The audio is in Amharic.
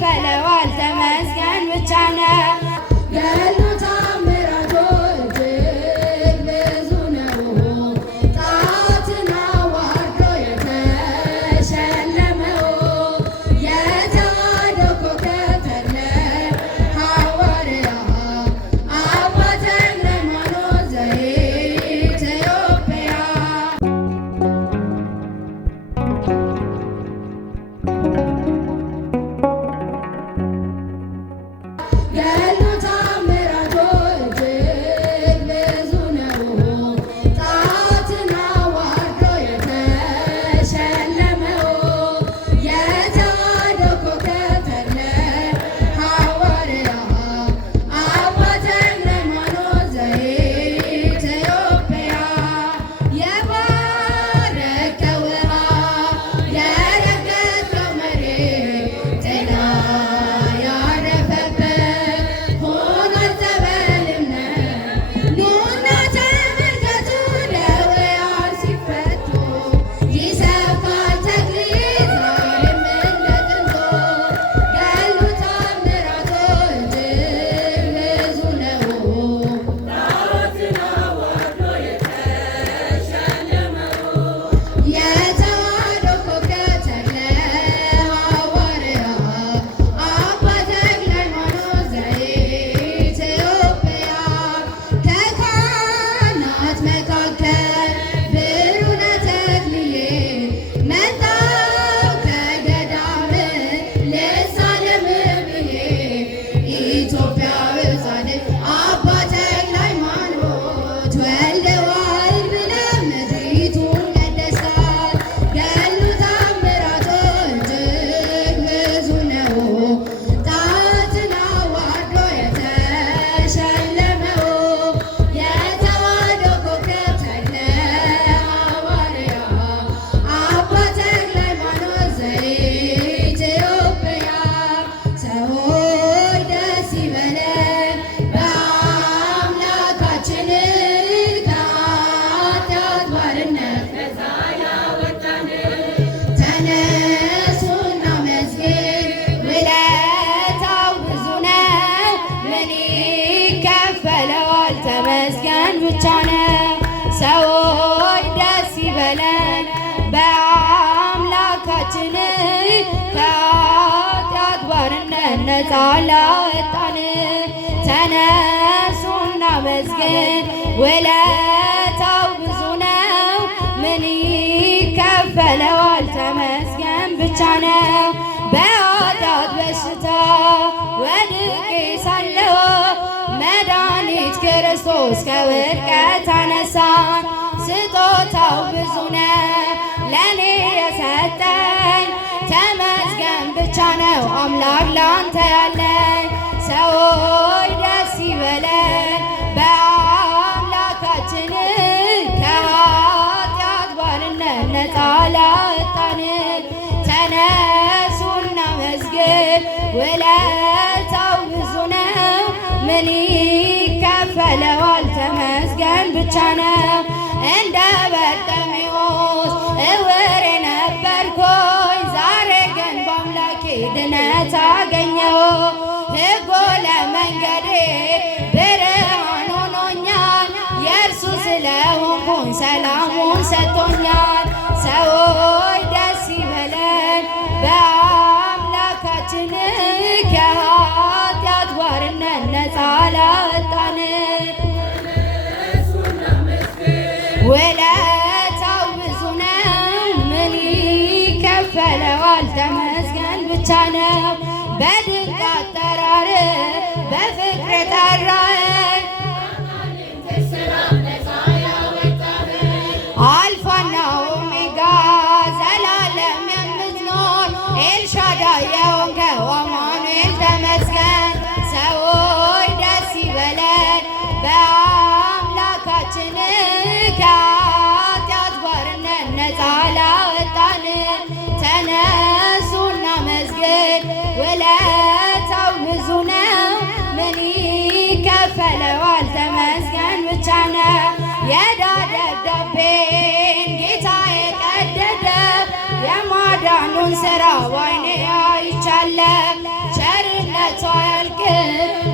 ይከፈለዋል ተመስገን ብቻ ነው። ብቻ ነው። ሰዎች ደስ ይበለን በአምላካችን ከኃጢአት ባርነት ነፃ ላወጣን። ተነሱ እናመስግን ውለታው ብዙ ነው። ምን ይከፈለዋል ተመስገን ብቻ ነው። በኃጢአት በሽታ ወድቄ ሳለሁ መድኃኒት ክርስቶስ ከውድቀት አነሳን። ስጦታው ብዙ ነው ለእኔ የሰጠኝ ተመስገን ብቻ ነው አምላክ ላንተ ያለኝ። ሰዎች ደስ ይበለን በአምላካችን ከኃጢአት ባርነት ነፃ ላወጣን። ተነሱ እናመስግን ውለታው ብዙ ነው። ምን ይከፈለዋል ተመስገን ብቻ ነው። እንደ በርጤሜዎስ ዕውር ነበርኩኝ ዛሬ ግን በአምላኬ ድነት አገኘሁ። ሕጉ ለመንገዴ ብርሃን ሆኖኛል የእርሱ ስለሆንኩኝ ሰላሙን ሰጥቶኛል። ሰዎች ደስ ይበለን በአምላካችን ከኃጢአት ባርነት ነፃ ላወጣን። ውለታው ብዙ ነው ምን ይከፈለዋል ተመስገን ብቻ ነው። በድንቅ አጠራር በፍቅር የጠራኸኝ አልፋና ኦሜጋ ዘላለም የምትኖር ኤልሻዳይ የሆንከው አማኑኤል ተመስገን። ሰዎች ደስ ይበለን በአምላካችን ከኃጢአት ባርነት ነፃ ላወጣን። ተነሱ እናመስግን ውለታው ብዙ ነው። ምን ይከፈለዋል ተመስገን ብቻ ነው። የዕዳ ደብዳቤን ጌታ የቀደደ የማዳኑን ሥራ ባይኔ አይቻለ ቸርነቷ አያልቅም